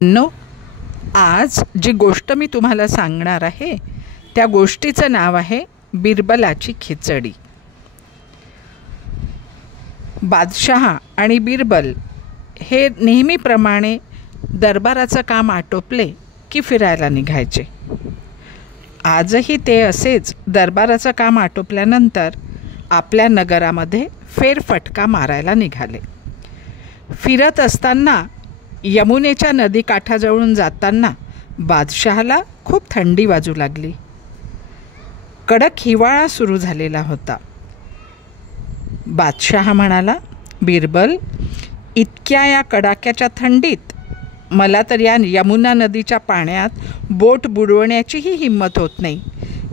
No आज जी गोष्ट मी तुम्हाला सांगणार आहे त्या गोष्टीचं नाव आहे बिरबलाची खिचडी. बादशहा आणि बिरबल हे नेहमीप्रमाणे दरबाराचं काम आटोपले की फिरायला निघायचे. आजही ते असेच दरबाराचं काम आटोपल्यानंतर आपल्या नगरामध्ये फेरफटका मारायला निघाले. फिरत असताना यमुनेच्या नदीकाठाजवळून जाताना बादशहाला खूप थंडी वाजू लागली. कडक हिवाळा सुरू झालेला होता. बादशहा म्हणाला, बिरबल, इतक्या या कडाक्याच्या थंडीत मला तर या यमुना नदीच्या पाण्यात बोट बुडवण्याचीही हिंमत होत नाही.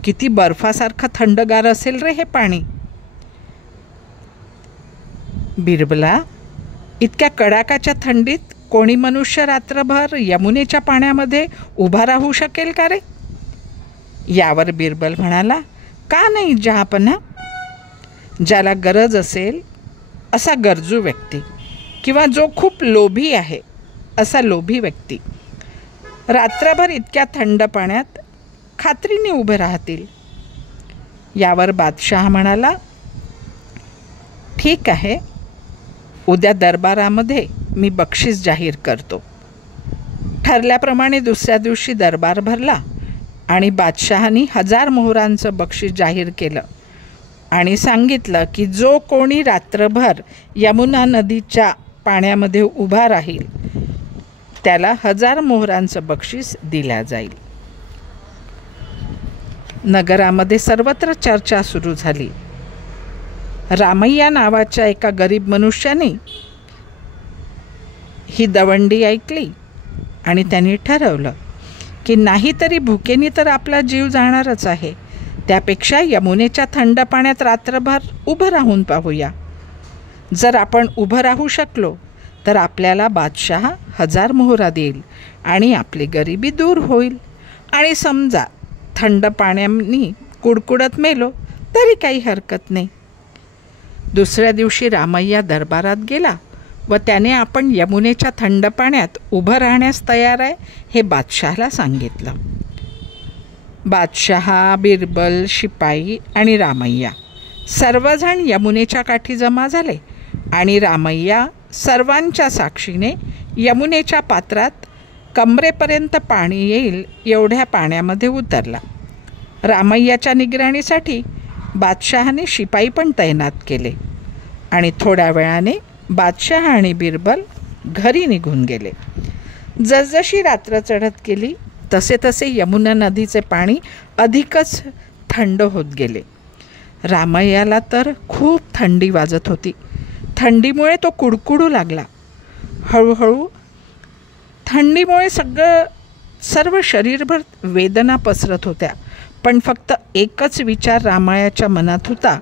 किती बर्फासारखं थंडगार असेल रे हे पाणी. बिरबला, इतक्या कडाक्याच्या थंडीत कोणी मनुष्य रात्रभर यमुनेच्या पाण्यामध्ये उभा राहू शकेल का रे? यावर बिरबल म्हणाला, का नाही जहापना. ज्याला गरज असेल असा गरजू व्यक्ती किंवा जो खूप लोभी आहे असा लोभी व्यक्ती रात्रभर इतक्या थंड पाण्यात खात्रीने उभे राहतील. यावर बादशहा म्हणाला, ठीक आहे, उद्या दरबारामध्ये मी बक्षीस जाहीर करतो. ठरल्याप्रमाणे दुसऱ्या दिवशी दरबार भरला आणि बादशहानी 1000 मोहरांचं बक्षीस जाहीर केलं आणि सांगितलं की जो कोणी रात्रभर यमुना नदीच्या पाण्यामध्ये उभा राहील त्याला 1000 मोहरांचं बक्षीस दिलं जाईल. नगरामध्ये सर्वत्र चर्चा सुरू झाली. रामय्या नावाच्या एका गरीब मनुष्याने ही दवंडी ऐकली आणि त्यांनी ठरवलं की नाहीतरी भुकेनी तर आपला जीव जाणारच आहे, त्यापेक्षा यमुनेच्या थंड पाण्यात रात्रभर उभं राहून पाहूया. जर आपण उभं राहू शकलो तर आपल्याला बादशहा 1000 मोहरा देईल आणि आपली गरिबी दूर होईल. आणि समजा थंड पाण्यानी कुडकुडत मेलो तरी काही हरकत नाही. दुसऱ्या दिवशी रामय्या दरबारात गेला व त्याने आपण यमुनेच्या थंड पाण्यात उभं राहण्यास तयार आहे हे बादशहाला सांगितलं. बादशहा, बिरबल, शिपाई आणि रामय्या सर्वजण यमुनेच्या काठी जमा झाले आणि रामय्या सर्वांच्या साक्षीने यमुनेच्या पात्रात कमरेपर्यंत पाणी येईल एवढ्या पाण्यामध्ये उतरला. रामय्याच्या निगराणीसाठी बादशहाने शिपाई पण तैनात केले आणि थोड्या वेळाने बादशहा आणि बिरबल घरी निघून गेले. जसजशी रात्र चढत गेली तसे तसे यमुना नदीचे पाणी अधिकच थंड होत गेले. रामय्याला तर खूप थंडी वाजत होती. थंडीमुळे तो कुडकुडू लागला. हळूहळू थंडीमुळे सर्व शरीरभर वेदना पसरत होत्या. पण फक्त एकच विचार रामय्याच्या मनात होता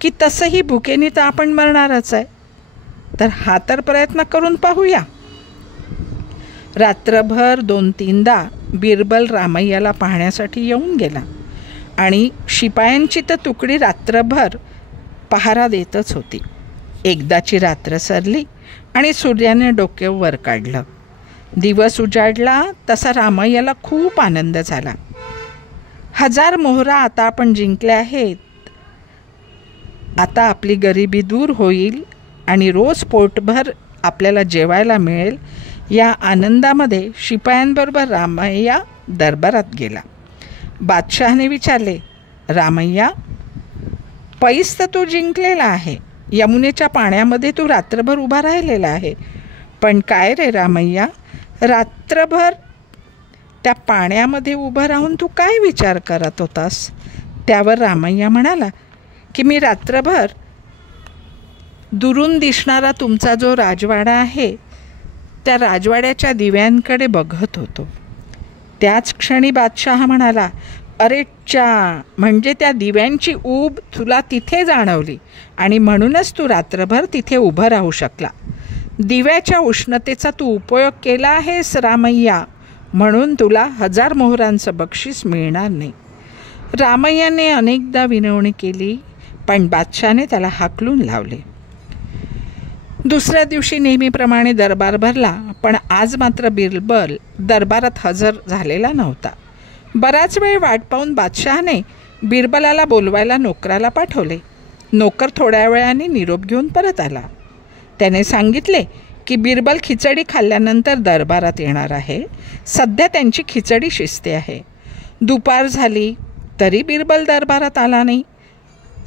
की तसंही भुकेने तर आपण मरणारच आहे, तर हा तर प्रयत्न करून पाहूया. रात्रभर 2-3दा बिरबल रामय्याला पाहण्यासाठी येऊन गेला आणि शिपायांची तर तुकडी रात्रभर पहारा देतच होती. एकदाची रात्र सरली आणि सूर्याने डोके वर काढलं. दिवस उजाडला तसा रामय्याला खूप आनंद झाला. 1000 मोहरा आता आपण जिंकल्या आहेत. आता आपली गरिबी दूर होईल आणि रोज पोटभर आपल्याला जेवायला मिळेल. या आनंदामध्ये शिपायांबरोबर रामय्या दरबारात गेला. बादशहाने विचारले, रामय्या, पैस तर तू जिंकलेला आहे, यमुनेच्या पाण्यामध्ये तू रात्रभर उभा राहिलेला आहे, पण काय रे रामय्या, रात्रभर त्या पाण्यामध्ये उभं राहून तू काय विचार करत होतास? त्यावर रामय्या म्हणाला की मी रात्रभर दुरून दिसणारा तुमचा जो राजवाडा आहे त्या राजवाड्याच्या दिव्यांकडे बघत होतो. त्याच क्षणी बादशहा म्हणाला, अरे चा, म्हणजे त्या दिव्यांची ऊब तुला तिथे जाणवली आणि म्हणूनच तू रात्रभर तिथे उभं राहू शकला. दिव्याच्या उष्णतेचा तू उपयोग केला आहेस रामय्या, म्हणून तुला 1000 मोहरांचं बक्षीस मिळणार नाही. रामय्याने अनेकदा विनवणी केली पण बादशहाने त्याला हाकलून लावले. दुसऱ्या दिवशी नेहमीप्रमाणे दरबार भरला, पण आज मात्र बिरबल दरबारात हजर झालेला नव्हता. बराच वेळ वाट पाहून बादशहाने बिरबलाला बोलवायला नोकराला पाठवले. नोकर थोड्या वेळाने निरोप घेऊन परत आला. त्याने सांगितले की बिरबल खिचडी खाल्ल्यानंतर दरबारात येणार आहे. सध्या त्यांची खिचडी शिजते आहे. दुपार झाली तरी बिरबल दरबारात आला नाही.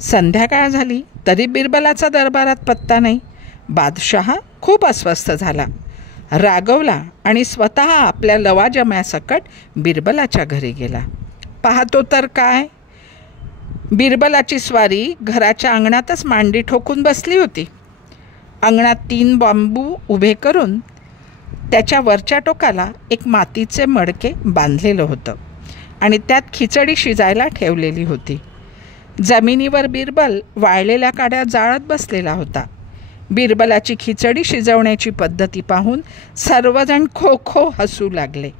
संध्याकाळ झाली तरी बिरबलाचा दरबारात पत्ता नाही. बादशहा खूप अस्वस्थ झाला, रागवला आणि स्वतः आपल्या लवाजम्यासकट बिरबलाच्या घरी गेला. पाहतो तर काय, बिरबलाची स्वारी घराच्या अंगणातच मांडी ठोकून बसली होती. अंगणात 3 बांबू उभे करून त्याच्या वरच्या टोकाला एक मातीचे मडके बांधलेलं होतं आणि त्यात खिचडी शिजायला ठेवलेली होती. जमिनीवर बिरबल वाळलेल्या काड्या जाळत बसलेला होता. बिरबलाची खिचडी शिजवण्याची पद्धती पाहून सर्वजण खो खो हसू लागले.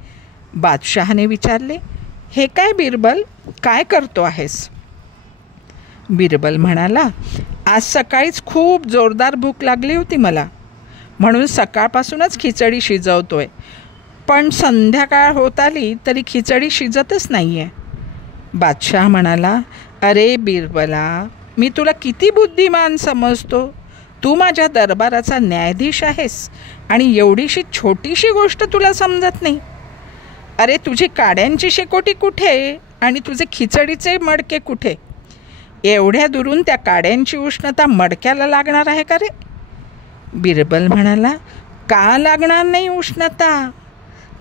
बादशहाने विचारले, हे काय बिरबल, काय करतो आहेस? बिरबल म्हणाला, आज सकाळीच खूप जोरदार भूक लागली होती मला, म्हणून सकाळपासूनच खिचडी शिजवतोय. पण संध्याकाळ होत आली तरी खिचडी शिजतच नाही आहे. बादशाह म्हणाला, अरे बिरबला, मी तुला किती बुद्धिमान समजतो. तू माझ्या दरबाराचा न्यायाधीश आहेस आणि एवढीशी छोटीशी गोष्ट तुला समजत नाही. अरे तुझी काड्यांची शेकोटी कुठे आणि तुझे खिचडीचे मडके कुठे? एवढ्या दुरून त्या काड्यांची उष्णता मडक्याला लागणार आहे का रे? बिरबल म्हणाला, का लागणार नाही उष्णता?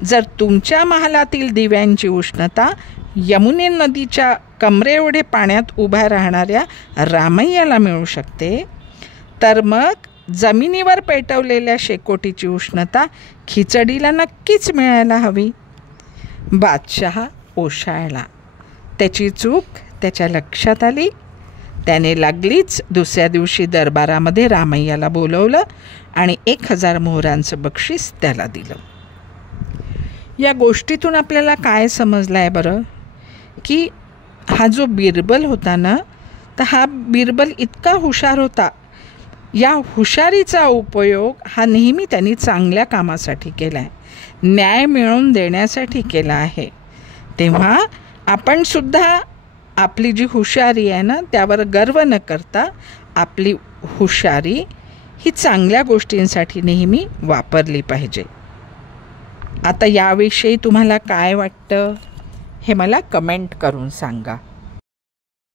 जर तुमच्या महालातील दिव्यांची उष्णता यमुने नदीच्या कमरेएवढे पाण्यात उभ्या राहणाऱ्या रामैयाला मिळू शकते, तर मग जमिनीवर पेटवलेल्या शेकोटीची उष्णता खिचडीला नक्कीच मिळायला हवी. बादशहा ओशाळला. त्याची चूक त्याच्या लक्षात आली. त्याने लागलीच दुसऱ्या दिवशी दरबारामध्ये रामैयाला बोलवलं आणि 1000 मोहरांचं बक्षीस त्याला दिलं. या गोष्टीतून आपल्याला काय समजलं आहे बरं, की हा जो बिरबल होता ना, तर हा बिरबल इतका हुशार होता. या हुशारीचा उपयोग हा नेहमी त्यांनी चांगल्या कामासाठी केला आहे, न्याय मिळवून देण्यासाठी केला आहे. तेव्हा आपण सुद्धा आपली जी हुशारी आहे ना, त्यावर गर्व न करता आपली हुशारी ही चांगल्या गोष्टींसाठी नेहमी वापरली पाहिजे. आता याविषयी तुम्हाला काय वाटतं हे मला कमेंट करून सांगा.